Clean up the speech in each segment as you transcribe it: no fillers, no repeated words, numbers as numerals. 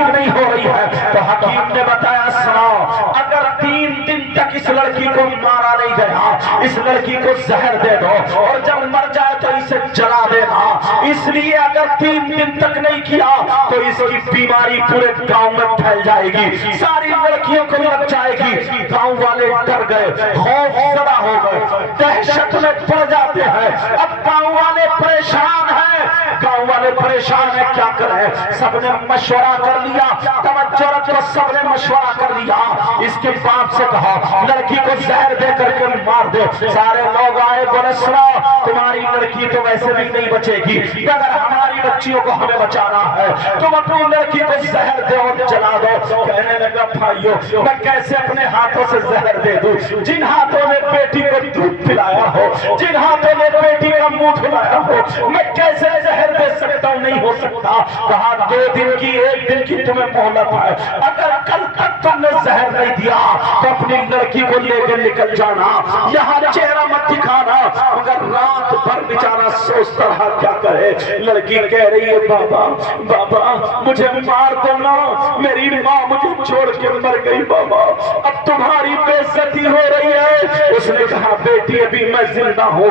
ٹھیک نہیں ہو رہی ہے تو حکیم نے بتایا سنو، اگر 3 دن تک اس لڑکی کو مارا نہیں گیا، اس لڑکی کو زہر دے دو اور جب مر جائے تو اسے جلا دینا، اس لیے اگر 3 دن تک نہیں کیا تو اس کی بیماری پورے گاؤں میں پھیل جائے گی، ساری لڑکیوں کو لگ جائے گی۔ گاؤں والے ڈر گئے، خوف زدہ ہو گئے، دہشت میں پڑ جاتے ہیں۔ اب گاؤں والے پریشان ہیں، گاؤں والے پریشان ہیں، کیا کریں؟ سب نے مشورہ کر لیا، توجہ رکھو، سب نے مشورہ کر لیا۔ اس کے باپ سے کہا لڑکی کو زہر دے کر کے مار دو۔ سارے لوگ آئے، بولے سنو، تمہاری لڑکی تو ویسے بھی نہیں بچے گی، اگر ہماری بچیوں کو ہمیں بچانا ہے تم اپنی لڑکی کو زہر دے اور جلا دو۔ کہنے لگا بھائیو میں کیسے اپنے ہاتھوں سے زہر دے دوں؟ جن ہاتھوں نے بیٹی کو دودھ پلایا ہو، جن ہاتھوں نے بیٹی کا منہ دھلایا ہو، میں کیسے زہر دے سکتا ہوں؟ نہیں ہو سکتا۔ کہا 2 دن کی 1 دن کی تمہیں مہلت ہے، اگر کل تک تم نے زہر نہیں دیا تو اپنی لڑکی کو لے کے نکل جانا، یہاں چہرہ مت دکھانا۔ مگر رات بھر بیچارہ سوچتا رہا کیا کرے۔ لڑکی کہہ رہی ہے بابا بابا مجھے مار دو نا، میری ماں مجھے چھوڑ کے مر گئی بابا، اب تمہاری بے عزتی ہو رہی ہے۔ اس نے کہا بیٹی ابھی میں زندہ ہوں۔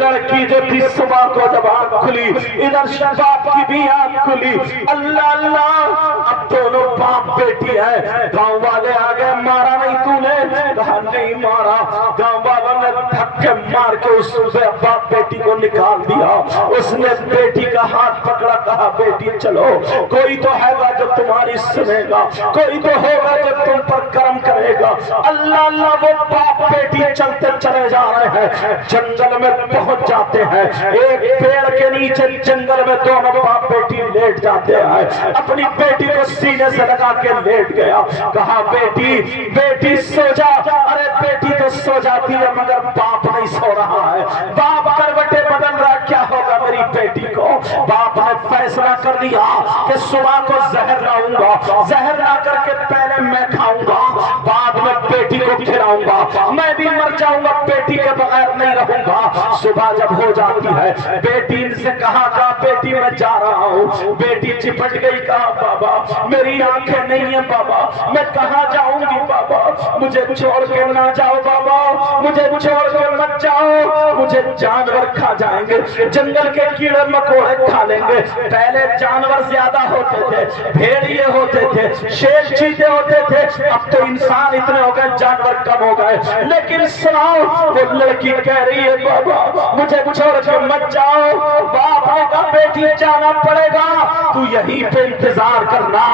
لڑکی جو تھی صبح کو جب آنکھ کھلی، ادھر باپ کی بھی آنکھ کھلی، اللہ اللہ اب دونوں باپ بیٹی ہے۔ گاؤں والے آگے، مارا نہیں تو نے؟ کہا نہیں مارا۔ گاؤں والوں نے دھکے مار کے اس باپ بیٹی کو نکال دیا۔ اس نے بیٹی کا ہاتھ پکڑا، کہا بیٹی چلو، کوئی تو ہے گا جو تمہاری سنے گا، کوئی تو ہوگا جو تم پر کرم کرے گا۔ اللہ اللہ وہ باپ بیٹی چلتے چلے جا رہے ہیں، جنگل میں پہنچ جاتے ہیں۔ ایک پیڑ کے نیچے جنگل میں دونوں باپ بیٹی لیٹ جاتے ہیں۔ اپنی بیٹی کو سینے سے لگا کے لیٹ گیا، کہا بیٹی بیٹی سو جا۔ ارے بیٹی تو سو جاتی ہے مگر باپ نہیں سو رہا ہے، باپ کروٹیں بدل رہا ہے، کیا ہوگا میری بیٹی کو؟ باپ نے فیصلہ کر لیا کہ صبح کو زہر لاؤں گا، زہر لا کر کے پہلے میں کھاؤں گا، بعد میں بیٹی کو کھلاؤں گا، میں بھی مر جاؤں گا، بیٹی کے بغیر نہیں رہوں گا۔ صبح جب ہو جاتی ہے، بیٹی سے کہا بیٹی میں جا رہا ہوں۔ بیٹی چپٹ گئی، کہا بابا میری آنکھیں نہیں ہیں بابا، میں کہاں جاؤں گی بابا، مجھے چھوڑ کے نہ جاؤ بابا، مجھے چھوڑ کے مت جاؤ، مجھے جانور کھا جائیں گے، جنگل کے کیڑے مکوڑے کھا لیں گے۔ پہلے جانور زیادہ ہوتے تھے، بھیڑیے ہوتے تھے، شیر چیتے ہوتے تھے، اب تو انسان اتنے ہو گئے، جانور کم ہو گئے۔ لیکن سناؤ، وہ لڑکی کہہ رہی ہے بابا مجھے چھوڑ کے مت جاؤ۔ باپ نے کہا بیٹی جانا پڑے گا، تو یہیں پہ انتظار کرنا۔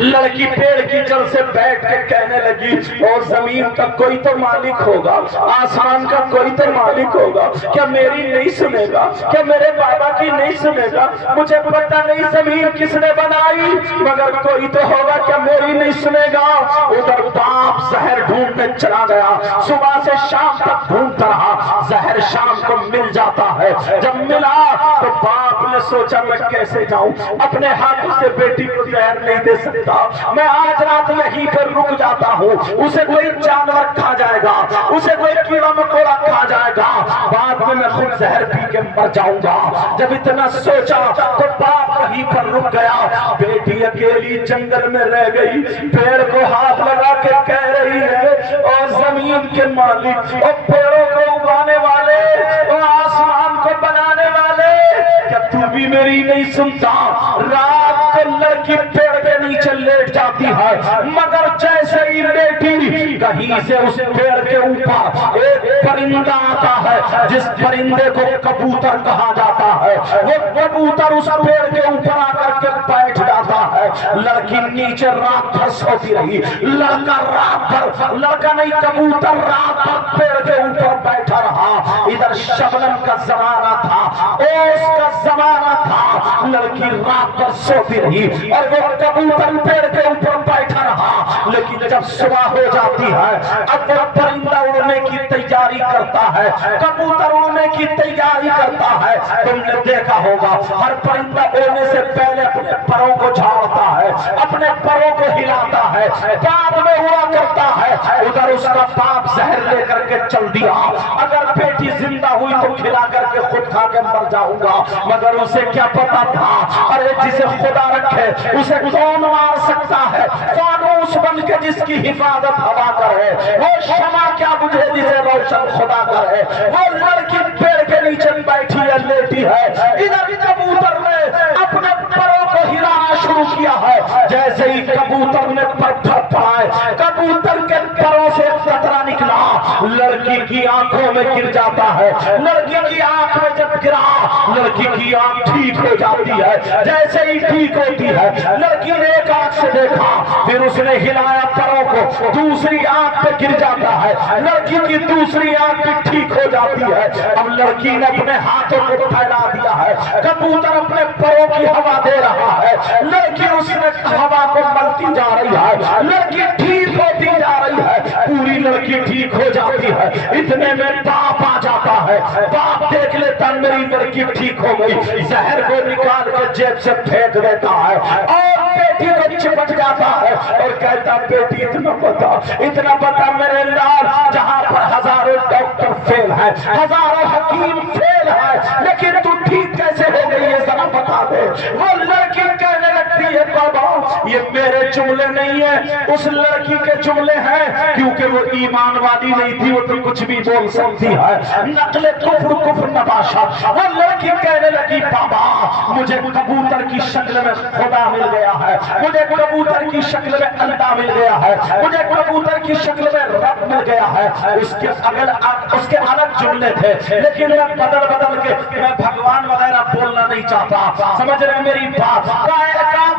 لڑکی پیڑ کی جڑ سے بیٹھ کے کہنے لگی اور زمین کا کوئی تو مالک ہوگا، آسمان کا کوئی تو مالک ہوگا، کیا میری نہیں سنے گا؟ کیا میرے بابا کی نہیں سنے گا؟ مجھے پتہ نہیں زمین کس نے بنائی مگر کوئی تو ہوگا، کیا میری نہیں سنے گا؟ ادھر باپ زہر ڈھونڈنے چلا گیا، صبح سے شام تک ڈھونڈتا رہا، زہر شام کو مل جاتا ہے۔ جب ملا تو باپ نے سوچا میں کیسے جاؤں، اپنے ہاتھوں سے بیٹی کو زہر نہیں دے سکتا، میں آج رات یہیں پر رک جاتا ہوں، اسے کوئی جانور کھا جائے گا، اسے کوئی کیڑا مکوڑا کھا جائے گا، بعد میں خود زہر پی کے مر جاؤں گا۔ جب اتنا سوچا تو باپ کہیں پر رک گیا، بیٹی اکیلی جنگل میں رہ گئی، پیڑ کو ہاتھ لگا کے کہہ رہی ہے اور زمین کے مالک اور پیڑوں کو اگانے والے اور آسمان کو بنانے والے، کیا تو بھی میری نہیں سنتا؟ رات کو لڑکی پیڑ کے نیچے لیٹ جاتی ہے مگر جیسے ہی لیٹی کہیں سے اس پیڑ کے اوپر ایک پرندہ آتا ہے، جس پرندے کو کبوتر کہا جاتا ہے، وہ کبوتر اس پیڑ کے اوپر آ کر کے بیٹھ جاتا ہے۔ لڑکی نیچے رات بھر سوتی رہی، لڑکا نہیں کبوتر رات بھر پیڑ کے اوپر بیٹھا رہا۔ ادھر شبنم کا زمانہ تھا، اوس کا زمانہ تھا، لڑکی رات بھر سوتی رہی اور وہ کبوتر پیڑ کے اوپر بیٹھا رہا۔ لیکن جب صبح ہو جاتی ہے اب وہ پرندہ اڑنے کی تیاری کرتا ہے، کبوتر اڑنے کی تیاری کرتا ہے۔ تم نے دیکھا ہوگا ہر پرندہ اڑنے سے پہلے اپنے پروں کو جھاڑتا ہے، اپنے پروں کو ہلاتا ہے، بعد میں ہوا کرتا ہے ادھر اس کا باپ زہر لے کر کے چل دیا، اگر بیٹی زندہ ہوئی تو کھلا کر کے خود کھا کے مر جاؤں گا، مگر اسے کیا پتا تھا ارے جسے خدا رکھے اسے کون مار سکتا ہے، فانوس بن کے جس کی حفاظت ہوا کرے، وہ شمع کیا بجھے جسے روشن خدا کرے، وہ لڑکی پیڑ کے نیچے بیٹھی ہے لیٹی ہے، ادھر کبوتر نے اپنے پروں کو ہلانا شروع کیا ہے، جیسے ہی کبوتر نے پر پڑائے کبوتر کے پروں سے قطرہ نکلا، لڑکی کی آنکھوں میں گر جاتا ہے، لڑکی کی آنکھ میں جب گرا لڑکی کی آنکھ ٹھیک ہو جاتی ہے، جیسے ہی ٹھیک ہوتی ہے لڑکی نے ایک آنکھ سے دیکھا، پھر اس نے ہلایا پروں کو، دوسری آنکھ پہ گر جاتا ہے، لڑکی کی دوسری آنکھ بھی ٹھیک ہو جاتی ہے، اب لڑکی نے اپنے ہاتھوں کو پھیلا دیا ہے، کبوتر اپنے پروں کی ہوا دے رہا ہے، لڑکی اس میں ہوا کو ملتی جا رہی ہے، لڑکی ٹھیک ہوتی جا رہی ہے، پوری لڑکی ٹھیک ہو جاتی ہے، اتنے میں باپ آ جاتا ہے، باپ دیکھ لیتا میری لڑکی ٹھیک ہو گئی، زہر کو نکال کے جیب سے پھینک دیتا ہے اور بیٹی کو چپٹ جاتا ہے اور کہتا بیٹی اتنا بتا میرے لال، جہاں پر ہزاروں ڈاکٹر فیل ہیں، ہزاروں حکیم فیل ہیں، لیکن تو ٹھیک کیسے ہو گئی ہے ذرا بتا دے۔ وہ لڑکی کہنے لگتی ہے بابا یہ میرے جملے نہیں ہیں، اس لڑکی کے جملے ہیں، کیونکہ وہ ایمان والی نہیں تھی، وہ تو کچھ بھی بول سکتی ہے، نقل کفر نباشا۔ وہ لڑکی کہنے لگی بابا مجھے کبوتر کی شکل میں خدا مل گیا ہے، مجھے کبوتر کی شکل میں اللہ مل گیا ہے، مجھے کبوتر کی شکل میں رب مل گیا ہے۔ اس کے الگ جملے تھے لیکن میں بدل کے میں بھگوان وغیرہ بولنا نہیں چاہتا، سمجھ رہے میری بات؟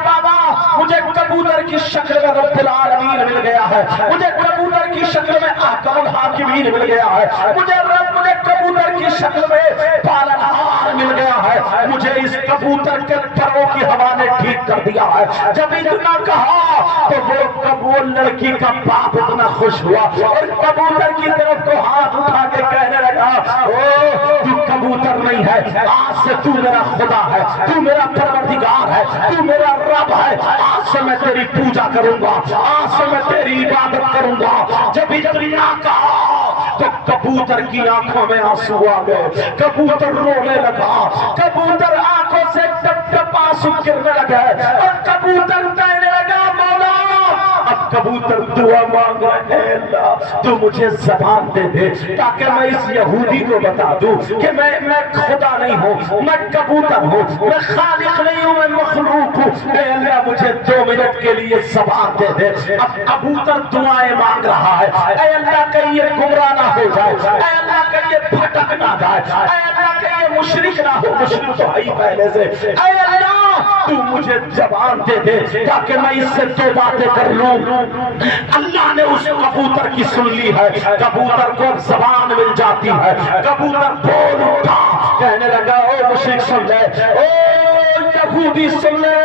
بابا مجھے کبوتر کی شکل میں رب العالمین مل گیا ہے، مجھے کبوتر کی شکل میں احکم الحاکمین مل گیا ہے، مجھے کبوتر کی شکل میں پالنہار مل گیا ہے، مجھے اس کبوتر کے پروں کی ہوا نے ٹھیک کر دیا ہے۔ جب اتنا کہا تو وہ لڑکی کا باپ اتنا خوش ہوا اور کبوتر کی طرف کو ہاتھ اٹھا کے کہنے لگا تو کبوتر نہیں ہے، آج سے تو میرا خدا ہے، تو میرا پروردگار ہے، تو میرا رب ہے، آج سے میں تیری پوجا کروں گا، آج سے میں تیری عبادت کروں گا۔ جب اتنا کہا تو کبوتر کی آنکھوں میں آنسو آ گئے، کبوتر رونے لگا، کبوتر آنکھوں سے ٹپ ٹپ آنسو گرنے لگے اور کبوتر کہنے لگا مولا اب کبوتر دعا مانگ رہے ہیں اللہ تو مجھے زبان دے دے تاکہ میں اس یہودی کو بتا دوں کہ میں خدا نہیں ہوں، میں کبوتر ہوں، میں خالق نہیں ہوں، میں مخلوق ہوں، اے اللہ مجھے 2 منٹ کے لیے زبان دے دے۔ اب کبوتر دعائیں مانگ رہا ہے، اے اللہ کہ یہ گمراہ نہ ہو جائے، اے اللہ کہ یہ بھٹک نہ جائے، اے اللہ کہ یہ مشرک نہ ہو، مشرک تو ہے ہی پہلے سے، اے اللہ تو مجھے زبان دے دے تاکہ میں اس سے 2 باتیں کر لوں۔ اللہ نے اس کبوتر کی سن لی ہے، کبوتر کو زبان مل جاتی ہے، کبوتر بول اٹھا، کہنے لگا او مشرک سن لے، او یہودی سن لے،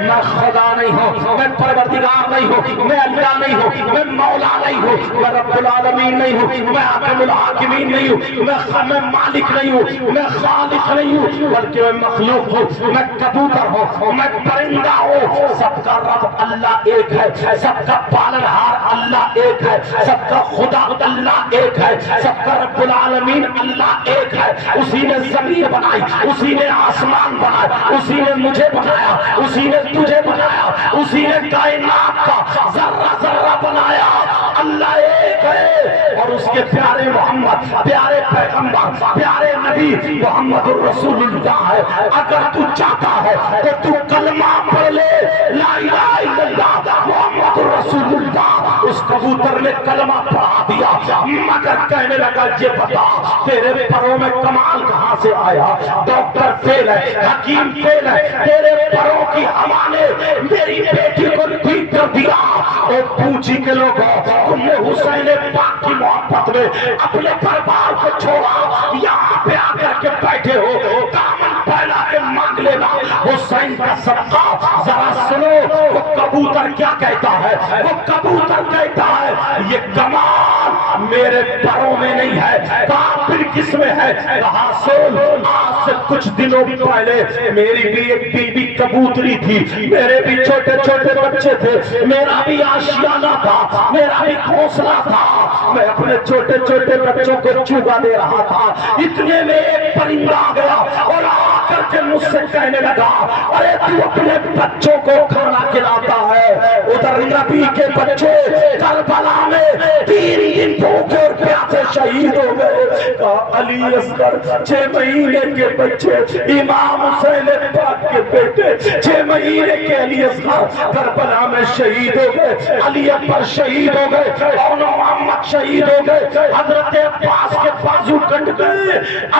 میں خدا نہیں ہوں، میں پروردگار نہیں ہوں، میں اللہ نہیں ہوں، میں مولا نہیں ہوں، میں رب العالمین نہیں ہوں، میں حاکم الحاکمین نہیں ہوں، میں مالک نہیں ہوں، میں خالق نہیں ہوں، بلکہ میں مخلوق ہوں، میں کبوتر ہوں، میں پرندہ ہوں، سب کا رب اللہ ایک ہے، سب کا پالنہار اللہ ایک ہے، سب کا خدا اللہ ایک ہے، سب کا رب العالمین اللہ ایک ہے، اسی نے زمین بنائی، اسی نے آسمان بنایا، اسی نے مجھے بنایا، اسی نے تجھے بنایا، اسی نے کائنات کا ذرہ ذرہ بنایا، اللہ ایک ہے۔ اور اس کے پیارے محمد، پیارے پیغمبر، پیارے نبی محمد الرسول اللہ ہے۔ اگر تو چاہتا ہے تو تو کلمہ پڑھ لے، لا الہ الا اللہ محمد الرسول اللہ۔ اس کبوتر نے کلمہ پڑھا دیا مگر کہنے لگا یہ بتا تیرے پروں میں کمال کہاں سے آیا؟ ڈاکٹر فیل ہے، حکیم فیل ہے، تیرے پروں کی ہوا نے میری بیٹی کو ٹھیک کر دیا۔ اور پوچھی کے لوگوں تم نے حسین پاک کی محبت میں اپنے پربار کو چھوڑا، یہاں پہ آ کر کے بیٹھے ہو، دامن پھیلا کے مانگ لینا حسین کا صدقہ۔ ذرا سنو وہ کبوتر کیا کہتا ہے، وہ کبوتر کہتا ہے یہ کمال میرے پروں میں نہیں ہے۔ کہا پھر کس میں ہے؟ کہا سن، آج سے کچھ دنوں پہلے میری بھی ایک بیوی کبوتری تھی، میرے بھی چھوٹے چھوٹے بچے تھے، میرا بھی آشیانہ تھا، میرا بھی گھونسلہ تھا، میں اپنے چھوٹے چھوٹے بچوں کو چوگا دے رہا تھا۔ اتنے میں ایک پرندہ آ گیا اور آ کر کے مجھ سے کہنے لگا ارے تو اپنے بچوں کو کھانا کھلاتا ہے؟ ادھر نبی کے بچے کربلا میں 3 دن بھوکے اور پیاسے شہید ہو گئے۔ کہا علی اصغر 6 مہینے کے بچے، امام حسین پاک کے بیٹے 6 مہینے کے علی اصغر کربلا میں شہید ہو گئے، علی اکبر شہید ہو گئے، اور محمد شہید ہو گئے، حضرت عباس کے بازو کٹ گئے۔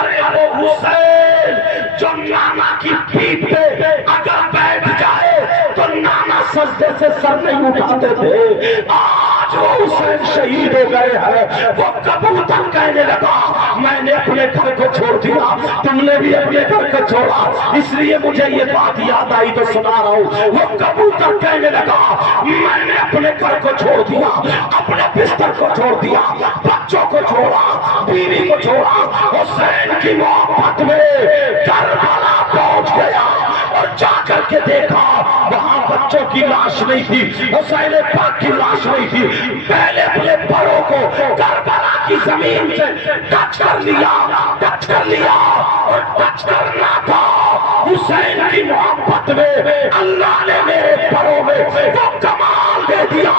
ارے وہ حسین جو نانا کی پیٹھ پہ اگر بیٹھ جائے تو نانا سجدے سے سر نہیں اٹھاتے تھے، آج وہ حسین شہید ہو گئے ہیں۔ وہ کبوتر کہنے لگا میں نے اپنے گھر کو چھوڑ دیا، تم نے بھی اپنے گھر کو چھوڑا، اس لیے مجھے یہ بات یاد آئی تو سنا رہا ہوں۔ وہ کبوتر کہنے لگا میں نے اپنے گھر کو چھوڑ دیا، اپنے بستر کو چھوڑ دیا، بچوں کو چھوڑا، بیوی کو چھوڑا، حسین کی محبت میں کربلا پہنچ گیا اور جا کر کے دیکھا وہاں بچوں کی لاش نہیں تھی، حسین پاک کی لاش نہیں تھی۔ پہلے اپنے پروں کو کربلا کی زمین سے ٹچ کر لیا اور ٹچ کرنا تھا حسین کی محبت میں اللہ نے میرے پروں میں وہ کمال دے دیا۔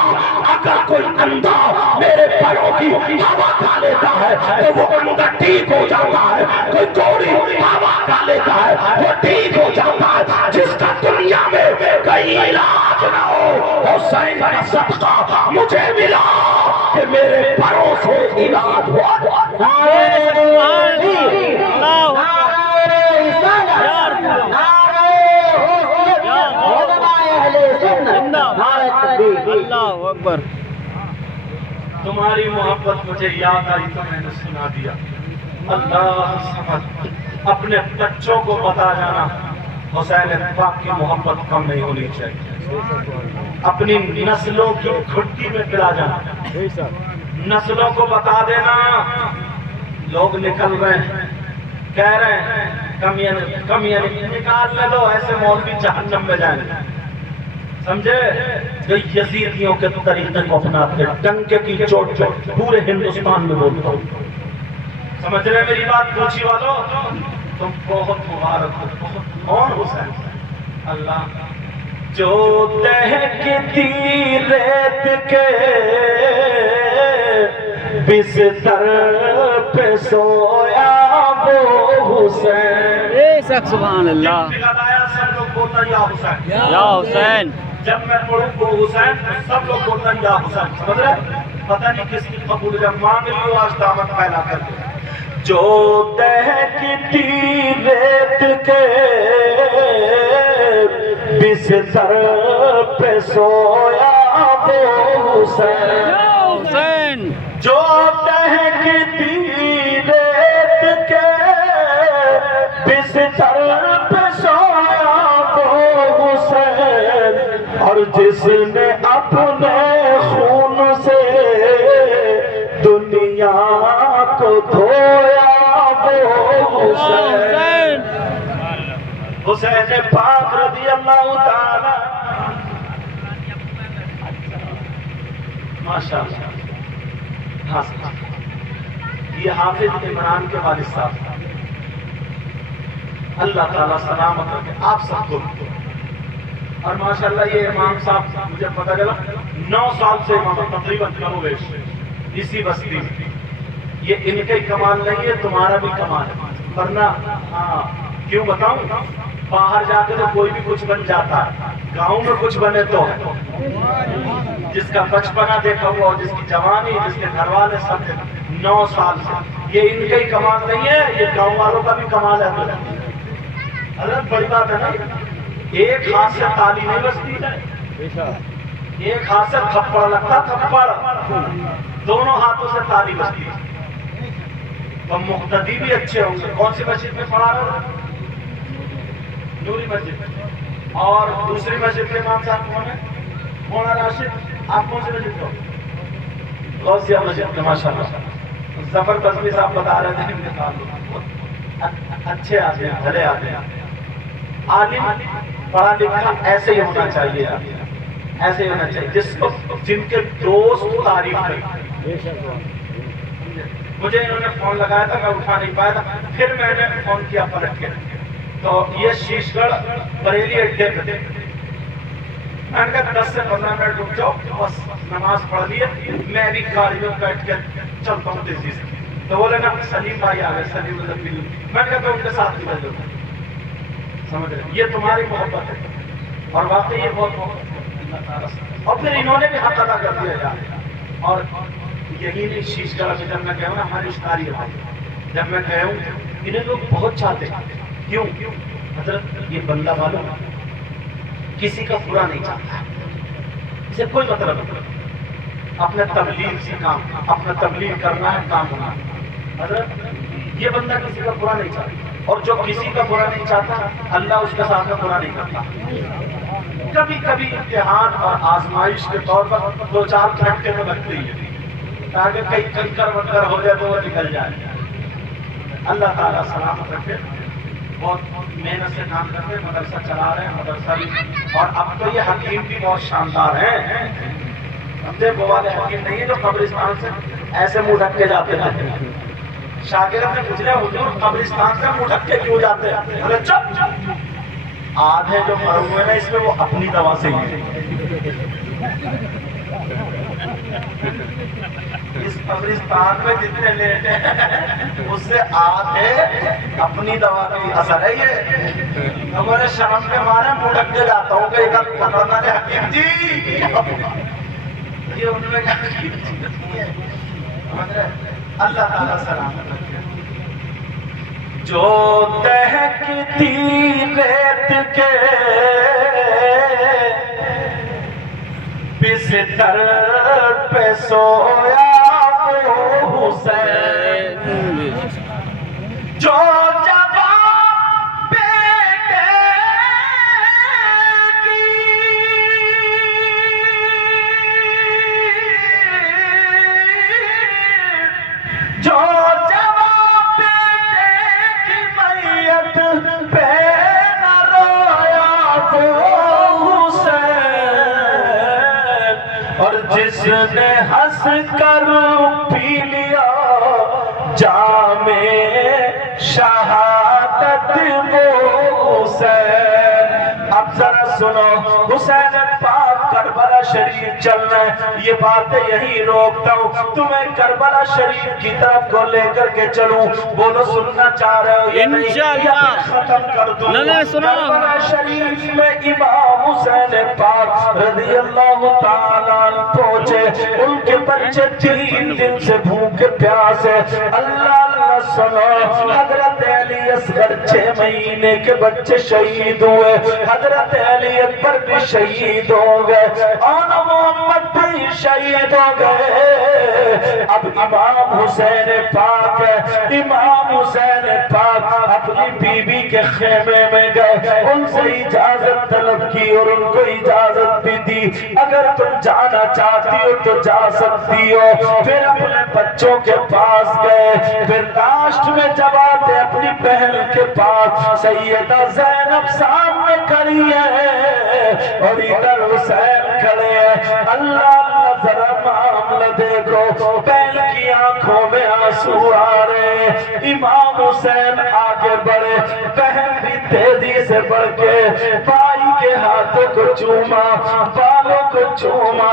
اگر کوئی اندھا میرے پروں کی ہوا کھا لیتا ہے تو وہ اندھا ٹھیک ہو جاتا ہے، کوئی کوڑی ہوا کھا لیتا ہے وہ ٹھیک ہو جاتا ہے، جس کا دنیا میں کہیں علاج نہ ہو حسین کا صدقہ مجھے ملا کہ میرے پروں سے علاج ہوا۔ اللہ اکبر۔ تمہاری محبت مجھے یاد آئی تو میں نے سنا دیا۔ اللہ سمجھ اپنے بچوں کو بتا جانا حسین پاک کی محبت کم نہیں ہونی چاہیے، اپنی نسلوں کی گھٹی میں پلا جانا، نسلوں کو بتا دینا۔ لوگ نکل رہے ہیں کہہ رہے ہیں کمیاں نکال لے لو، ایسے مولوی جہنم میں جائیں گے، سمجھے؟ جو یزیدیوں کے طریقے کو اپناتے ڈنکے کی چوٹ چوٹ پورے ہندوستان میں بولتا ہوں، سمجھ رہے میری بات؟ پوچھی والو تم بہت مبارک ہو، بہت کون حسین؟ اللہ جو دہکتی ریت کے بستر پہ سویا وہ حسین۔ سبحان اللہ۔ سب لوگ بولنا یا حسین، یا حسین۔ جب میں پڑھوں کو حسین سب لوگ بولنا یا حسین، سمجھ رہے؟ پتہ نہیں کس کی قبول جب مانگ لو آج دامن پھیلا کر کے۔ جو دہکتی ریت کے بستر پہ سویا وہ حسین، جو دہکتی ریت کے بستر پہ سویا وہ حسین، اور جس نے اپنے خون سے دنیا کو دھویا وہ حسین۔ حسین پاک رضی اللہ تعالی ماشاءاللہ۔ ہاں یہ حافظ عمران کے والد صاحب، اللہ تعالیٰ سلامت رکھے آپ سب کو۔ اور ماشاءاللہ یہ امام صاحب مجھے پتہ چلا 9 سال سے امام تقریباً کمویش اسی بستی میں، یہ ان کا ہی کمال نہیں ہے تمہارا بھی کمال ہے، ورنہ ہاں کیوں بتاؤں، باہر جا کے تو کوئی بھی کچھ بن جاتا ہے، گاؤں میں کچھ بنے تو جس کا بچپنا دیکھا ہوا اور جس کی جوانی، جس کے گھر والے سب 9 سال سے، یہ ان کا ہی کمال نہیں ہے، یہ گاؤں والوں کا بھی کمال ہے۔ حضرت بڑی بات ہے نا، ایک ہاتھ سے تالی نہیں بجتی ہے، ایک ہاتھ سے تھپڑ لگتا، تھپڑ دونوں ہاتھوں سے تالی بجتی ہے۔ تو مقتدی بھی اچھے ہوں گے۔ کون سی مسجد میں پڑھا رہے ہو؟ نوری مسجد۔ اور دوسری مسجد کے امام صاحب کون ہے؟ مولانا راشد۔ آپ کون سی مسجد ہو؟ غوثیہ مسجد میں ماشاءاللہ ظفر بزمی صاحب بتا رہے تھے کہ اچھے آدمی بھلے آدمی عالم پڑھا لکھا ایسے ہی ہونا چاہیے، ایسے ہی ہونا چاہیے جن کے دوست تعریف کریں۔ مجھے انہوں نے فون لگایا تھا، میں اٹھا نہیں پایا تھا، پھر میں نے فون کیا پلٹ کے، تو یہ شیش گڑھ بریلی اڈے پہ تھے۔ میں نے کہا 10 سے 15 منٹ رک جاؤ، بس نماز پڑھ لیے، میں بھی گاڑی میں بیٹھ کے چلتا ہوں تیزی سے۔ تو بولے نا سلیم بھائی آ گئے، سلیم مطلب میں نے کہا تو ان کے ساتھ نکل جاؤ، سمجھ رہے یہ تمہاری محبت ہے، اور واقعی یہ بہت محبت ہے اللہ تعالیٰ سے۔ اور پھر انہوں نے بھی حق ادا کر دیا یار۔ اور یہی نہیں شیش گڑھ میں جب میں گیا ہوں نا، ہماری اشتہاری ہے، جب میں گیا ہوں انہیں لوگ بہت چاہتے ہیں۔ کیوں؟ حضرت یہ بندہ معلوم کسی کا برا نہیں چاہتا، اسے کوئی مطلب نہیں، اپنے تبلیغ سے کام، اپنا تبلیغ کرنا ہے، کام ہونا ہے۔ حضرت یہ بندہ کسی کا برا نہیں چاہتا، اور جو کسی کا برا نہیں چاہتا اللہ اس کے ساتھ میں برا نہیں کرتا۔ کبھی کبھی امتحان اور آزمائش کے طور پر 2-4 گھنٹے میں لگتے ہی ہے، تاکہ کئی کنکر ونکر ہو جائے تو وہ نکل جائے۔ اللہ تعالیٰ سلامت رکھے، بہت محنت سے کام کرتے ہیں، مدرسہ چلا رہے ہیں، مدرسہ بھی، اور اب تو یہ حکیم بھی بہت شاندار ہیں، ہمیں وہ والے حکیم نہیں ہے جو قبرستان سے ایسے منہ ڈھک کے جاتے ہیں۔ شاگرد نے پوچھا حضور قبرستان سے منہ ڈھک کے کیوں جاتے ہیں؟ بولے چپ، آدھے جو مرے ہوئے نا اس میں وہ اپنی دوا سے ہی اس قبرستان میں جتنے لیٹے ہیں اس سے آدھے اپنی دوا کا اثر ہے۔ یہ ہمارے شرم کے مارے منہ ڈھک کے جاتا ہوں کہ ایک پتا نہ حکیم جی، یہ انہوں نے کہا حکیم جی، اللہ تعالیٰ سلامت رکھے۔ جو دہکتی ریت کے بستر پہ سویا وہ حسین، جو جوان بیٹے کی جو جوان بیٹے کی میت پہ نہ رویا وہ حسین، اور جس نے ہنس کر پی لیا جام شہادت وہ حسین۔ اب ذرا سنو، حسین پاک کربلا شریف چلنا ہے، یہ باتیں یہی روکتا ہوں، تمہیں کربلا شریف کی طرف کو لے کر کے چلوں، بولو سننا چاہ رہے ہو یا نہیں؟ انشاءاللہ ختم کر دوں۔ کربلا شریف میں امام حسین پاک رضی اللہ تعالیٰ عنہ پہنچے، ان کے بچے 3 دن سے بھوکے پیاسے، اللہ اللہ سنو، حضرت علی اصغر 6 مہینے کے بچے شہید ہوئے، حضرت علی اکبر بھی شہید ہو گئے، اور محمد بھی شہید ہو گئے۔ اب امام حسین پاک ہے، امام حسین پاک اپنی بیوی کے خیمے میں گئے، ان سے اجازت طلب کی اور ان کو اجازت بھی دی، اگر تم جانا چاہتی ہو تو جا سکتی ہو۔ پھر اپنے بچوں کے پاس گئے، پھر لاسٹ میں جب آتے اپنی بہن کے پاس، سیدہ زینب سامنے کھڑی ہے اور ادھر حسین کھڑے ہیں۔ اللہ اللہ ذرا معاملہ دیکھو، بہن کی آنکھوں میں آنسو آ رہے، امام حسین آگے بڑھے، بہن بھی تیزی سے بڑھ کے بھائی کے ہاتھوں کو چوما، بالوں کو چوما،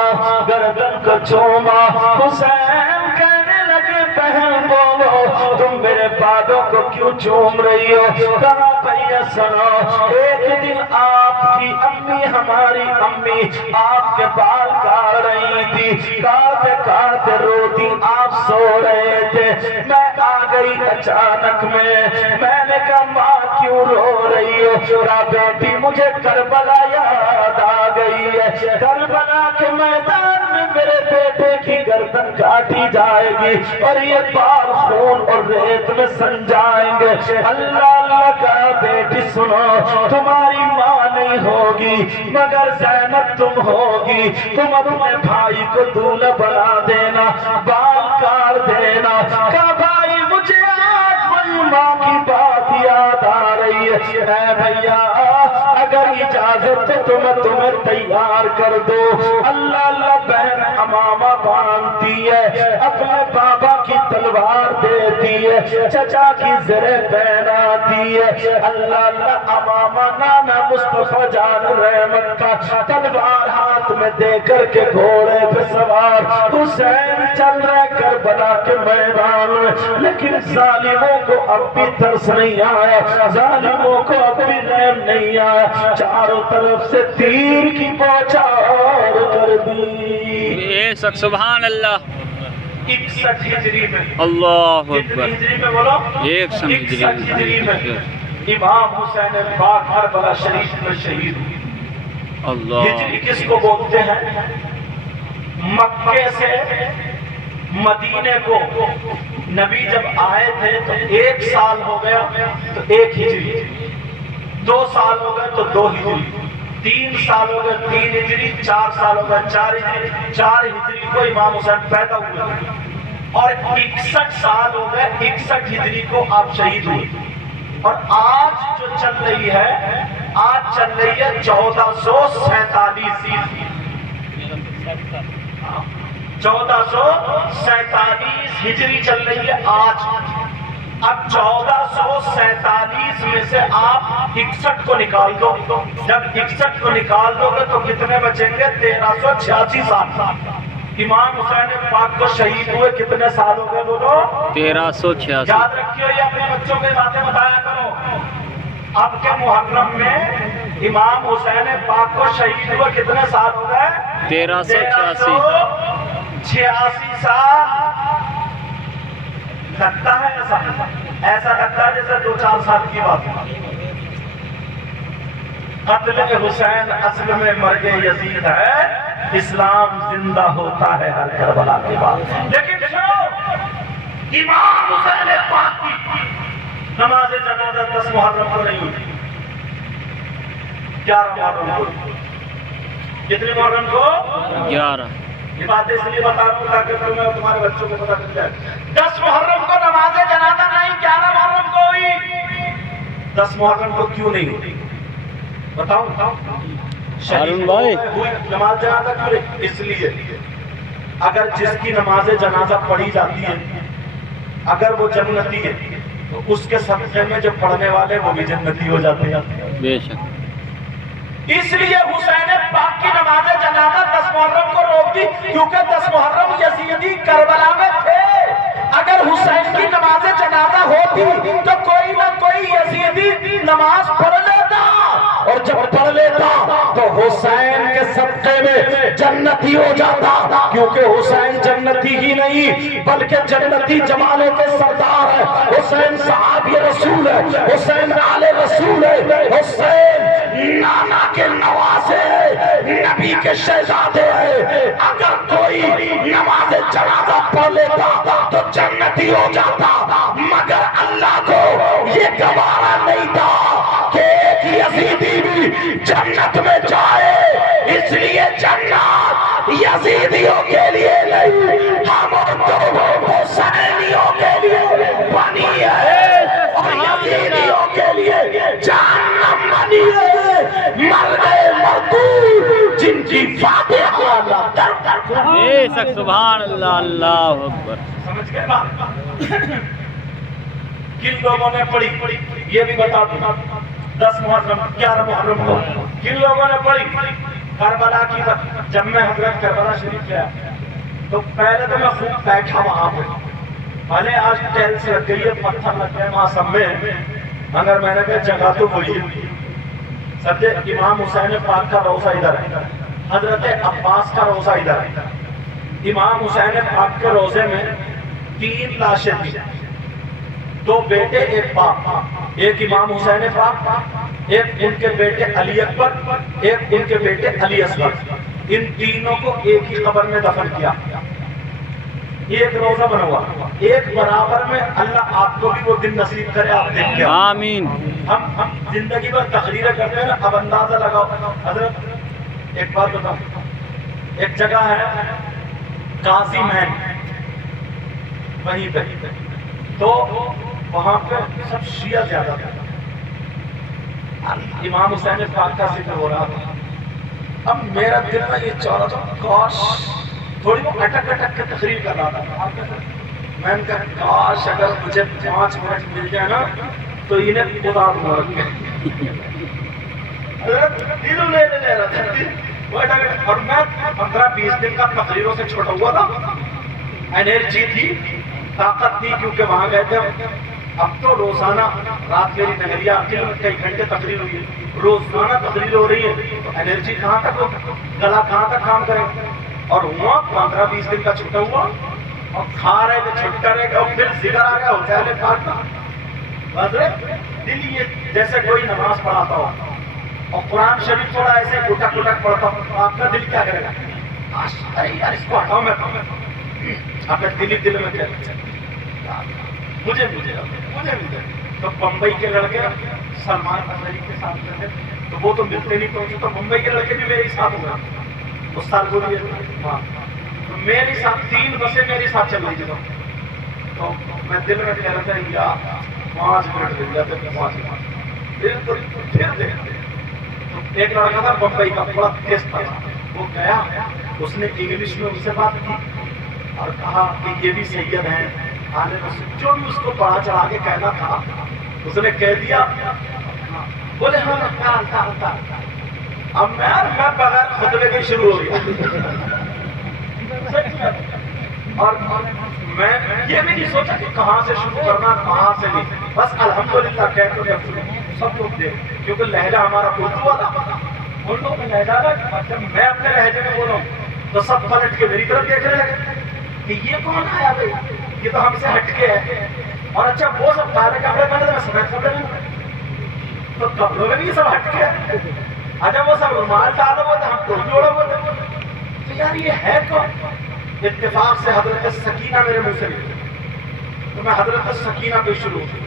گردن کو چوما۔ حسین کہنے لگے بہن بولو تم میرے بالوں کو کیوں چوم رہی ہو؟ کہا بھیا سنو، ایک دن آپ کی امی، ہماری امی آپ کے بال کاٹ رہی تھی، کاٹتے کاٹتے روتی، آپ سو رہے تھے، میں آ گئی اچانک میں نے کہا ماں کیوں رو رہی ہو؟ کہا بیٹی مجھے کربلا یاد آ گئی ہے، کربلا کے میدان میں میرے بیٹے کی گردن کاٹی جائے گی اور یہ بال خون اور ریت میں سن جائیں گے۔ اللہ اللہ کہا بیٹی سنو، تمہاری ماں نہیں ہوگی مگر زینب تم ہوگی، ہوگی تم اپنے بھائی کو دولہا بنا دینا، بال کاٹ دینا۔ کہا بھائی مجھے آج وہی ماں کی بات یاد آ رہی ہے، اے بھیا اگر اجازت ہے تو میں تمہیں تیار کر دو۔ اللہ اللہ بہن امامہ باندھتی ہے، اپنے بابا کی تلوار دیتی ہے، چچا کی زرہ پہناتی ہے۔ اللہ اللہ امامہ نانا مصطفیٰ جان رحمت کا تلوار ہاتھ میں دے کر کے گھوڑے پہ سوار حسین چل رہے کربلا کے میدان میں، لیکن ظالموں کو اب بھی ترس نہیں آیا، ظالموں کو اب بھی رحم نہیں آیا، چاروں طرف سے تیر کی بوچھار کر دی۔ سبحان اللہ۔ 61 ہجری میں، اللہ کتنی اکبر۔ ہجری میں بولو؟ 61 ہجری میں امام حسین پاک کربلا شریف میں شہید ہوئے۔ اللہ ہجری کس کو بولتے ہیں؟ مکے سے مدینے کو نبی جب آئے تھے تو 1 سال ہو گیا تو 1 ہجری، 2 سال ہو گئے تو 2 ہجری، 3 سال ہو گئے 3 ہجری، 4 سال ہو گئے 4 ہجری، 4 ہجری کو امام حسین پیدا ہوئے، اور 61 سال ہو گئے 61 ہجری کو آپ شہید ہوئے۔ اور آج جو چل رہی ہے، آج چل رہی ہے 1447 ہجری چل رہی ہے آج۔ اب 1447 میں سے آپ 61 کو نکال دو، جب 61 کو نکال دو گے تو کتنے بچیں گے؟ 1386 سال۔ امام حسین پاک کو شہید ہوئے کتنے سال ہو گئے بولو؟ 1386۔ یاد رکھیے، یہ اپنے بچوں کے باتیں بتایا کرو۔ اب کے محرم میں امام حسین پاک کو شہید ہوئے کتنے سال ہو گئے؟ 1386 سال۔ لگتا ہے ایسا لگتا ہے جیسے 2-4 سال کی بات ہے۔ قتل حسین اصل میں مرگ یزید ہے، اسلام زندہ ہوتا ہے ہر کربلا کے بعد۔ لیکن سنو، امام حسین پاک کی نماز جنازہ 10 محرم کو نہیں ہوئی، 11 محرم کو۔ کتنے محرم کو؟ 11۔ یہ بات اس لیے بتا رہا ہوں تاکہ تمہیں تمہارے بچوں کو پتہ چل جائے۔ 10 محرم کو نماز جنازہ نہیں، 11 محرم کو ہوئی۔ 10 محرم کو کیوں نہیں ہوئی بتاؤ؟ ہارون بھائی، نماز جنازہ کیوں نہیں؟ اس لیے اگر جس کی نماز جنازہ پڑھی جاتی ہے اگر وہ جنتی ہے تو اس کے صدقے میں جو پڑھنے والے وہ بھی جنتی ہو جاتے ہیں۔ بے شک۔ اس لیے حسین پاک کی نماز جنازہ 10 محرم کو روک دی، کیونکہ 10 محرم یزیدی کربلا میں تھے۔ اگر حسین کی نماز جنازہ ہوتی تو کوئی نہ کوئی یزیدی نماز پڑھ لیتا، اور جب پڑھ لیتا تو حسین کے صدقے میں جنتی ہو جاتا، کیونکہ حسین جنتی ہی نہیں بلکہ جنتی جمالوں کے سردار ہے۔ حسین صحابی رسول ہے، حسین آل رسول ہے، حسین نانا کے نواسے ہیں، نبی کے شہزادے ہیں۔ اگر کوئی نماز جنازہ پڑھ لیتا تو جنتی ہو جاتا، مگر اللہ کو یہ گوارا نہیں تھا کہ ایک یزیدی بھی جنت میں جائے، اس لیے جنت یزیدیوں کے لیے نہیں، ہم تو حسینیوں کے لیے بنی ہے، اور یزیدیوں کے لیے جہنم بنی ہے۔ مر گئے مردود جن کی فاتحہ اللہ در در کو۔ بے شک، سبحان اللہ، اللہ اکبر۔ سمجھ گئے بات؟ کن لوگوں نے پڑھی یہ بھی بتا دوں۔ 10 محرم 11 محرم کو کن لوگوں نے پڑھی؟ کربلا کی بات۔ جب میں حضرت کربلا شریف گیا تو پہلے تو میں خوب بیٹھا وہاں پہ، بھلے آج ٹیلس لگ گئی ہے، پتھر لگ گئے وہاں سب میں، مگر میں نے کہا جگہ تو وہی ہے۔ سمجھے؟ امام حسین پاک کا روضہ ادھر ہے، حضرت عباس کا روضہ ادھر ہے۔ امام حسین پاک کے روضے میں 3 لاشیں تھیں، 2 بیٹے 1 باپ، ایک امام حسین پاک، ایک ان کے بیٹے علی اکبر، ایک ان کے بیٹے علی اصغر۔ ان تینوں کو ایک ہی قبر میں دفن کیا، ایک روزہ بنا ہوا، ایک برابر میں۔ اللہ آپ کو بھی وہ دن نصیب کرے، آپ دیکھ لیں۔ آمین۔ ہم زندگی بھر تقریریں کرتے ہیں نا، اب اندازہ لگاؤ۔ حضرت ایک بات بتاؤ، ایک جگہ ہے قاضی محل، وہیں پہ تو وہاں پہ سب شیعہ زیادہ تھا. امام حسین پاک کا ذکر ہو رہا تھا. اب میرا دل میں یہ چاہ رہا تھا کاش تھوڑی وہ اٹک اٹک کے تقریر کر رہا تھا. میں نے کہا کاش اگر مجھے 5 منٹ مل جائے نا تو انہیں خدا دوں رکھے. دل لے رہا تھا اور میں 15-20 دن کا تقریروں سے چھوٹا ہوا تھا. انرجی تھی، طاقت تھی، کیونکہ وہاں گئے تھے. اب تو روزانہ رات میری نہریہ کئی گھنٹے تقریر ہوئی ہے، روزانہ تقریر ہو رہی ہے، تو انرجی کہاں تک ہوگی، گلا کہاں تک کام کرے. اور ہوا 15-20 دن کا چھوٹا ہوا اور کھا رہے تھے چھٹکا رہے اور پھر ذکر آ گیا حسین پاک کا. حضرت دل یہ جیسے کوئی نماز پڑھاتا ہو اور قرآن شریف تھوڑا ایسے اٹک اٹک پڑھتا ہو، آپ کا دل کیا کرے گا؟ یار اس کو ہٹاؤ، میں اپنے دل میں کیا مجھے تو بمبئی کے لڑکے سلمان اظہری کے ساتھ رہتے تو وہ تو ملتے نہیں پہنچے، تو بمبئی کے لڑکے بھی میرے ساتھ ہو گئے. اس سال بولیے تو میرے ساتھ 3 بسیں میرے ساتھ چل رہی تھی. تو میں دل میں کہہ رہا تھا یا 5 منٹ مل جاتے 5 منٹ بالکل پھر دیکھتے. تو ایک لڑکا تھا بمبئی کا، بڑا تیز تھا، وہ گیا، اس نے انگلش میں ان سے بات کی اور کہا کہ یہ بھی سید ہیں، جو بھی اس کو پڑھا چڑھا کے کہنا تھا اس نے کہہ دیا. بولے ہاں ہلتا. اب میں بغیر خطبے کی شروع ہو گیا. اور میں یہ بھی نہیں سوچا کہ کہاں سے شروع کرنا، کہاں سے نہیں، بس الحمدللہ کہتے ہیں سب لوگ دے، کیونکہ لہجہ ہمارا اردو والا، ان لوگوں کا لہجہ الگ. جب میں اپنے لہجے میں بولوں تو سب پلٹ کے میری طرف دیکھنے لگے کہ یہ کون آیا بھائی، یہ تو ہم سے ہٹ کے ہے. اور اچھا وہ سب کالے کپڑے پہنے تھے، میں سفید کپڑے پہنے تو کپڑوں میں بھی سب ہٹ کے ہے. اچھا وہ سب رومال ڈالے ہوئے تھے، ہم ٹوپی اوڑے ہوئے تھے. تو یار یہ ہے کون؟ اتفاق سے حضرت سکینہ میرے منہ سے نکلی تو میں حضرت سکینہ پہ شروع کی.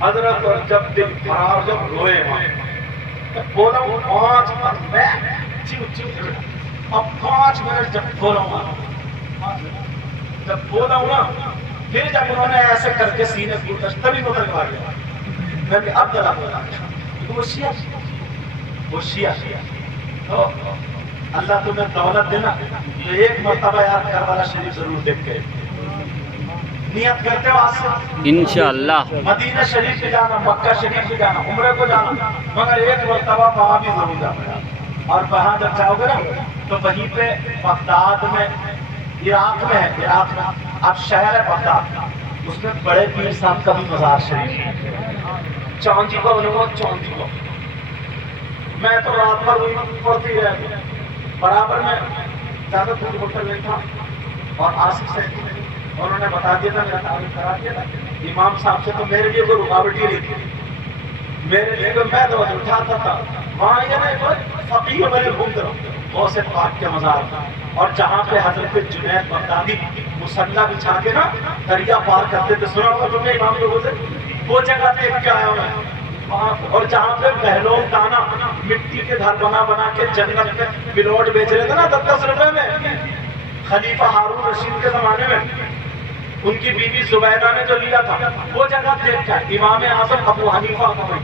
حضرت اور جب دل خراب جب روئے وہاں بولا ہوں 5 منٹ میں اب 5 منٹ جب بولا ہوں نا پھر جب انہوں نے ایسے کر کے سینے کو تبھی مطلب آ گیا. میں نے اب دلا بولا وہ شیعہ تو اللہ تمہیں دولت دینا تو ایک مرتبہ یار کربلا شریف ضرور دیکھ کے نیت کرتے ہو آج سے انشاءاللہ مدینہ شریف پہ جانا، مکہ شریف پہ جانا، عمرے کو جانا، مگر ایک مرتبہ وہاں بھی ضرور جانا. اور وہاں جب جاؤ گے نا تو وہیں پہ بغداد میں، عراق میں ہے، عراق میں اب شہر ہے بغداد، اس میں بڑے پیر صاحب کا بھی مزار شریف ہے. چاندی کو چاندی کو میں تو رات بھر وہی پڑھتی رہی، برابر میں زیادہ دور ہوٹل نہیں تھا. اور آصف سے انہوں نے بتا دیا تھا، میرا تعلق کرا دیا تھا امام صاحب سے، تو میرے لیے کوئی رکاوٹ ہی نہیں تھی. میرے لیے تو میں تو اٹھاتا تھا وہاں یہ نہیں فقیر میرے گھومتے رہو غوث پاک کے مزار. اور جہاں پہ حضرت جنید بغدادی مصلی بچھا کے نا دریا پار کرتے تھے، سنا ہوگا تم نے امام لوگوں سے، وہ جگہ دیکھ کے آیا ہوں میں. اور جہاں پہ بہلول دانا مٹی کے گھر بنا کے جنت میں بلوٹ بیچ رہے تھے نا 10 روپے میں، خلیفہ ہارون رشید کے زمانے میں ان کی بیوی زبیدہ نے جو لیا تھا وہ جگہ دیکھ کر امام اعظم ابو حنیفہ کو گئی.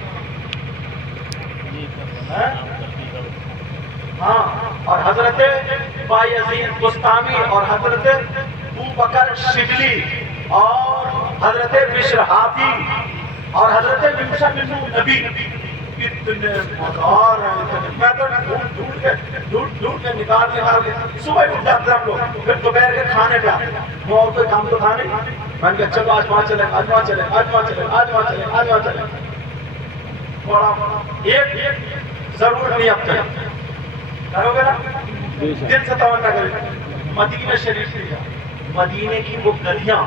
ہاں اور حضرت بایزید بستامی اور حضرت ابوبکر شبلی اور حضرت بشر حافی اور حضرت یوشع بن نبی اتنے مزار ہیں. میں تو ڈھونڈ کے نکال کے صبح اٹھ جاتے ہم لوگ، پھر دوپہر کے کھانے پہ آتے، وہ اور کوئی کام تو کھانے. میں نے کہا چلو آج وہاں چلے، آج وہاں چلے، آج وہاں چلے، آج وہاں چلے، آج وہاں چلے. تھوڑا ایک ضرور نیت کریں، کرو گے نا دل سے تمنا کریں. مدینہ شریف کی مدینے کی وہ گلیاں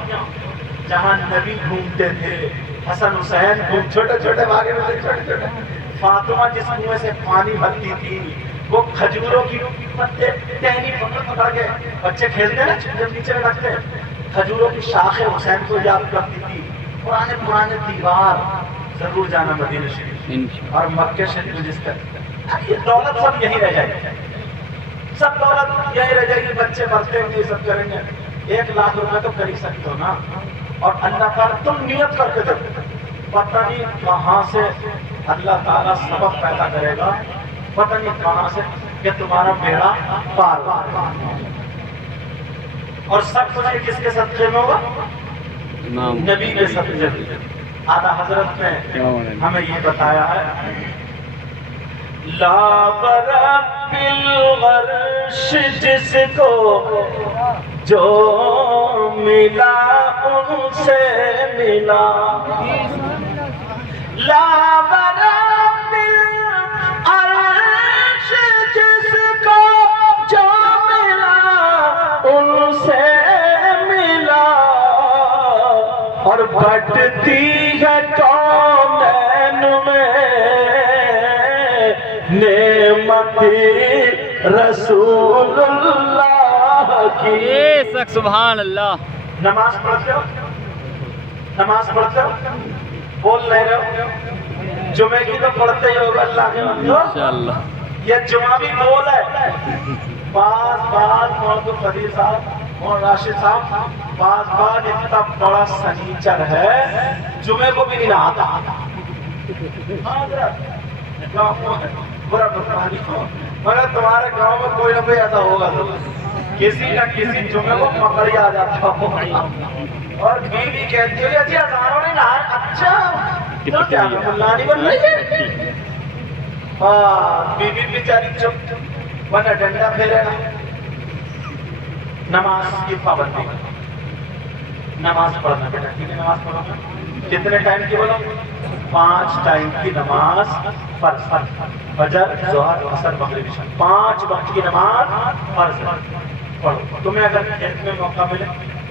جہاں نبی گھومتے تھے، حسن حسین چھوٹے چھوٹے باغے میں چھوٹے چھوٹے، فاطمہ جس کنویں سے پانی بھرتی تھی، وہ کھجوروں کی پتے ٹہنی پکڑ کے بچے کھیلتے ہیں جب نیچے میں رکھتے ہیں، کھجوروں کی شاخیں حسین کو یاد کرتی تھی. پرانے دیوار ضرور جانا مدینہ شریف اور مکہ شریف. جس کا یہ دولت سب یہی رہ جائے، سب یہی رہ جائے گی بچے مرتے ہیں یہ سب کریں گے. 1 لاکھ روپے تو کر ہی سکتے ہو نا. اور اللہ تعالیٰ تم نیت کر کے دیکھو, پتہ نہیں کہاں سے اللہ تعالیٰ سبب پیدا کرے گا, پتہ نہیں کہاں سے کہ تمہارا بیڑا پار ہوگا. اور سب کچھ کس کے صدقے میں ہوگا؟ نبی کے صدقے میں. اعلیٰ حضرت نے ہمیں یہ بتایا ہے, لا برب الغرش جس کو جو ملا ان سے ملا, لا برب العرش جس کو جو ملا ان سے ملا, اور بٹتی ہے کونین میں نعمتی رسول اللہ کی. بے شک سبحان اللہ. نماز پڑھتے ہو, نماز پڑھتے ہو, بول نہیں رہے ہو, جمعے کی تو پڑھتے ہی ہوگا اللہ کے بندو. انشاءاللہ یہ جمعہ بھی بول ہے. بعض مولانا قدیر صاحب اور راشد صاحب بعض اتنا بڑا سنیچر ہے جمعے کو بھی نہیں آتا. برا بخاری ہو, مگر تمہارے گاؤں میں کوئی نہ کوئی ایسا ہوگا تو کسی نہ کسی جمعے کو پکڑ ہی آ جاتا ہو. اور بیوی کہتی ہے جی ہزاروں نے نہایا, اچھا تو کیا اللہ نہیں بن رہی ہے. بیوی بیچاری چپ, ورنہ ڈنڈا پھیرے گا. نماز کی پابندی, نماز پڑھنا بیٹا, ٹھیک ہے نماز پڑھنا. کتنے ٹائم کی بولو؟ 5 ٹائم کی نماز فرض, فجر, ظہر, عصر, مغرب, عشاء, 5 وقت کی نماز فرض پڑھو. تمہیں اگر کھیت میں موقع ملے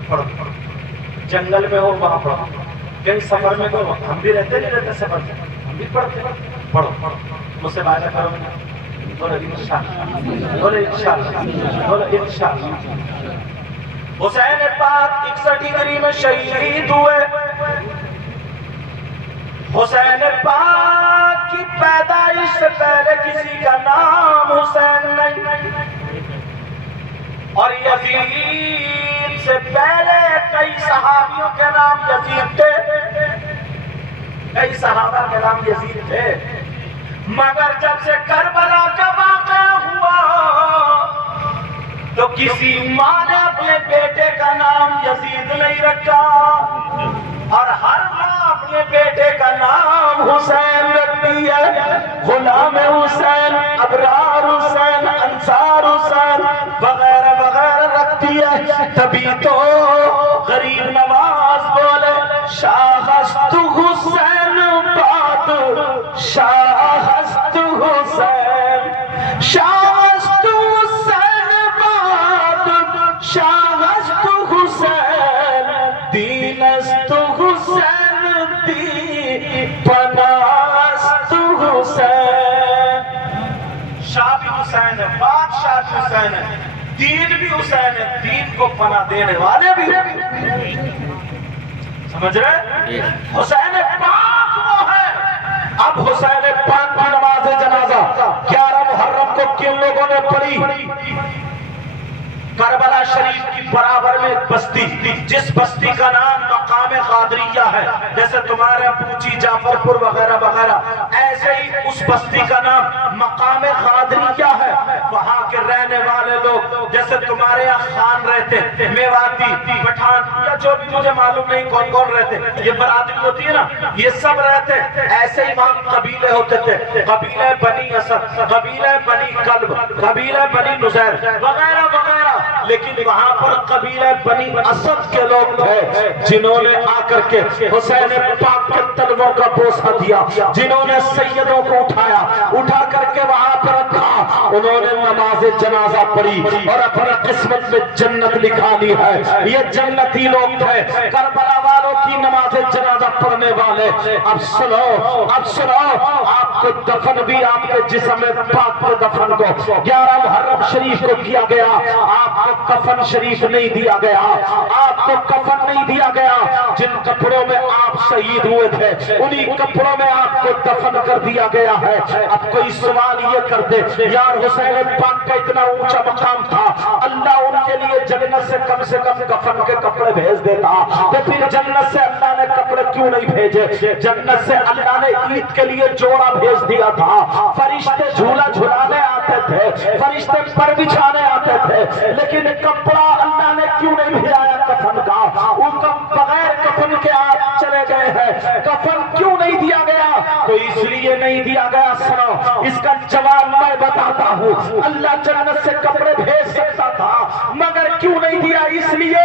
پڑھو, جنگل میں ہو وہاں پڑھو, کہیں سفر میں تو ہم بھی رہتے نہیں رہتے سفر میں, ہم بھی پڑھتے, پڑھو. مجھ سے وعدہ کرو, بولو انشاءاللہ, بولو انشاءاللہ, بولو انشاءاللہ. حسین پاک 61 ہجری میں شہید ہوئے. حسین پاک کی پیدائش سے پہلے کسی کا نام حسین نہیں, اور یزید سے پہلے کئی صحابیوں کے نام یزید تھے, کئی صحابہ کے نام یزید تھے. مگر جب سے کربلا کا واقعہ ہوا تو کسی ماں نے اپنے بیٹے کا نام یزید نہیں رکھا, اور ہر ماں اپنے بیٹے کا نام حسین رکھتی ہے. غلام حسین, ابرار حسین, انصار حسین وغیرہ وغیرہ رکھتی ہے. تبھی تو غریب نواز بولے شاہست حسین باد, شاہست حسین, شاہست حسین باد, شاہست حسین, دینست حسین, دی پناست حسین. شاہ بھی حسین ہے, بادشاہ بھی حسین ہے, دین بھی حسین ہے, دین کو پناہ دینے والے بھی. سمجھ رہے؟ حسین پاک وہ ہے. اب حسین پاک کی نماز جنازہ 11 محرم کو کن لوگوں نے پڑھی؟ کربلا شریف کی برابر میں ایک بستی, جس بستی کا نام مقام قادریہ ہے, جیسے تمہارے پوچی, جعفر پور وغیرہ وغیرہ, ایسے ہی اس بستی کا نام مقام قادریہ ہے. وہاں کے رہنے والے لوگ جیسے تمہارے یہاں خان رہتے, میواتی, پٹھان, یا جو بھی مجھے معلوم نہیں کون کون رہتے, یہ برادری ہوتی ہے نا, یہ سب رہتے. ایسے ہی وہاں قبیلے ہوتے تھے, قبیلہ بنی اسد, قبیلہ بنی کلب, قبیلہ بنی نزیر وغیرہ وغیرہ. لیکن وہاں پر قبیلہ بنی اسد کے لوگ تھے جنہوں نے آ کر کے حسین پاک کے تلووں کا بوسہ دیا, جنہوں نے سیدوں کو اٹھایا, اٹھا کر کے وہاں پر رکھا. انہوں نے نماز جنازہ پڑھی اور اپنی قسمت میں جنت لکھا لی ہے. یہ جنتی لوگ تھے, کربلا والوں کی نماز جنازہ پڑھنے والے. اب سنو, اب سنو, آپ کو دفن بھی آپ کے جسم پاک کے دفن کو 11 محرم شریف کو کیا گیا. آپ کو کفن شریف نہیں دیا گیا, آپ کو کفن نہیں دیا گیا. جن کپڑوں میں آپ شہید ہوئے تھے انہی کپڑوں میں آپ کو دفن کر دیا گیا ہے۔ اب کوئی سوال یہ کر دے یار حسین پاک کا اتنا اونچا مقام تھا، اللہ ان کے لیے جنت سے کم کفن کے کپڑے بھیج دیتا، تو پھر جنت سے اللہ نے کپڑے کیوں نہیں بھیجے؟ جنت سے اللہ نے عید کے لیے جوڑا بھیج دیا تھا، فرشتے جھولا جھلانے آتے تھے، فرشتے پر بچھانے آتے تھے، لیکن کپڑا اللہ نے کیوں نہیں بھیجایا کفن کا؟ ان کا بغیر کفن کے آپ چلے گئے ہیں، کفن کیوں نہیں دیا گیا؟ تو اس لیے نہیں دیا گیا، سنو اس کا جواب میں بتاتا ہوں۔ اللہ جنت سے کپڑے بھیج سکتا تھا مگر کیوں نہیں دیا؟ اس لیے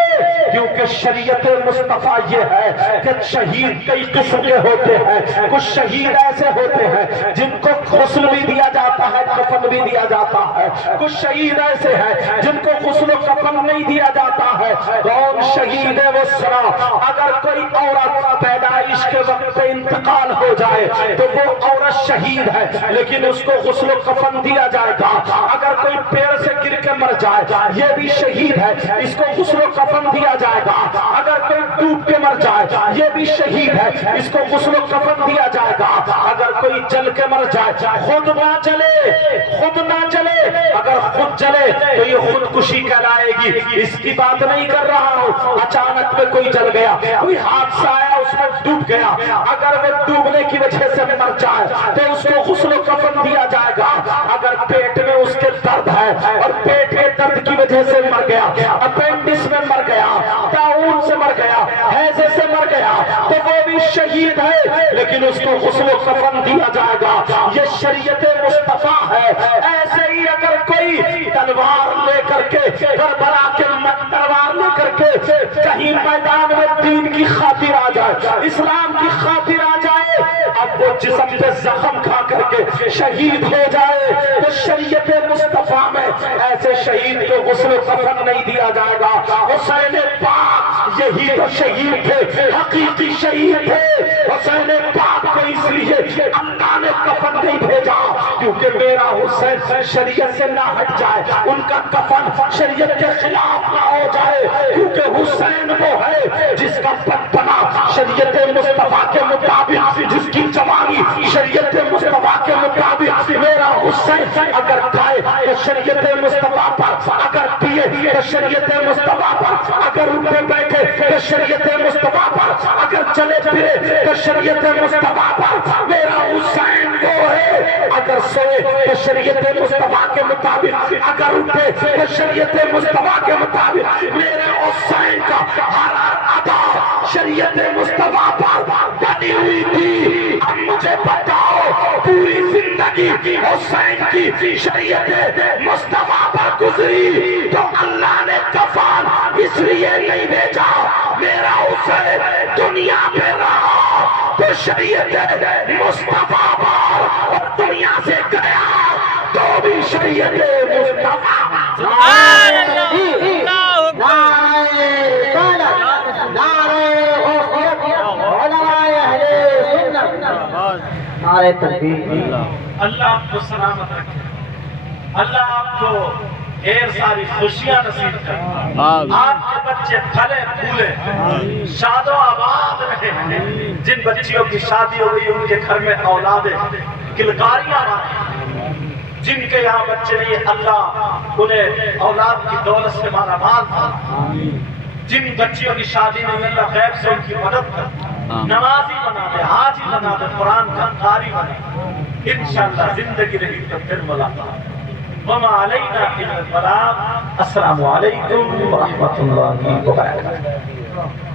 کیونکہ شریعت مصطفیٰ یہ ہے کہ شہید کئی قسم کے ہوتے ہیں۔ کچھ شہید ایسے ہوتے ہیں جن کو غسل بھی دیا جاتا ہے، کفن بھی دیا جاتا ہے، کچھ شہید ایسے ہیں جن کو غسل و کفن نہیں دیا جاتا ہے۔ کون شہید ہے وہ سنا؟ اگر کوئی عورت پیدائش کے وقت پہ انتقال ہو جائے تو وہ عورت شہید ہے، لیکن اس کو غسل و کفن دیا جائے گا۔ اگر کوئی پیڑ سے گر کے مر جائے یہ بھی شہید ہے، اس کو غسل و کفن دیا جائے گا۔ اگر کوئی ڈوب کے مر جائے یہ بھی شہید ہے، اس کو غسل و کفن دیا جائے گا۔ اگر کوئی جل کے مر جائے، خود نہ جلے، اگر خود جلے تو یہ خودکشی کہلائے گی۔ اس کی بات نہیں کر رہا ہوں اچانک میں کوئی جل گیا، کوئی حادثہ آیا اس میں ڈوب گیا، اگر وہ ڈوبنے کی وجہ سے مر جائے تو اس کو غسل و کفن دیا جائے گا۔ اگر پیٹ میں اس کے درد ہے اور پیٹ کے درد کی وجہ سے مر گیا، اپینڈکس میں مر گیا، طاعون سے مر گیا، ہیضے سے مر گیا، تو وہ بھی شہید ہے، لیکن اس کو غسل و کفن دیا جائے گا۔ یہ شریعت مصطفیٰ ہے۔ ایسے ہی اگر کوئی تلوار لے کر کے کربلا کے تلوار لے کر کے کہیں میدان میں دین کی خاطر آ جائے، اسلام کی خاطر آ جائے، اب وہ جسم پہ زخم کھا کر کے شہید ہو جائے تو شریعت مصطفیٰ میں ایسے شہید کو غسل و کفن نہیں دیا جائے گا۔ حسین پاک یہی تو شہید تھے، حقیقی شہید تھے۔ حسین پاک کو اس لیے اللہ نے کفن نہیں بھیجا کیونکہ میرا حسین شریعت سے نہ ہٹ جائے، ان کا کفن شریعت کے خلاف نہ ہو جائے، کیونکہ حسین وہ ہے جس کا بچپنا شریعت مصطفیٰ کے مطابق، جس کی جوانی شریعت مصطفیٰ کے مطابق۔ میرا حسین اگر کھائے تو شریعت مصطفیٰ پر، اگر پیے تو شریعت مصطفیٰ پر، اگر اٹھے بیٹھے تو شریعت مصطفیٰ پر، اگر چلے پھرے تو شریعت مصطفیٰ پر۔ میرا حسین وہ ہے اگر سوئے تو شریعت مصطفیٰ کے مطابق، اگر اٹھے تو شریعت مصطفیٰ کے مطابق۔ میرے حسین کا ہر ادا شریعت مصطفیٰ پر بنی ہوئی تھی۔ اب مجھے بتاؤ پوری زندگی حسین کی شریعت مصطفیٰ پر گزری تو اللہ نے کفن اس لیے نہیں بھیجا۔ میرا حسین دنیا پہ رہا تو شریعت مصطفیٰ پر، اور دنیا سے گیا تو بھی شریعت مصطفیٰ۔ سبحان اللہ، نعرہ تکبیر۔ اللہ آپ کو سلامت رکھے، اللہ آپ کو ڈھیر ساری خوشیاں نصیب کرے، آپ کے بچے پھلے پھولے، شاد و آباد رہے۔ جن بچیوں کی شادی ہو گئی ان کے گھر میں اولادیں کلکاریاں ماریں، جن کے یہاں بچے نہیں اللہ انہیں اولاد کی دولت سے مالا مال تھا۔ جن بچیوں کی شادی نہیں اللہ غیب سے ان کی مدد کر، نمازی بنا دے، حاجی بنا دے، قرآن کا قاری بنا دے۔ انشاءاللہ زندگی رہی تو پھر ملاقات۔ وما علینا الا البلاغ۔ السلام علیکم ورحمۃ اللہ وبرکاتہ۔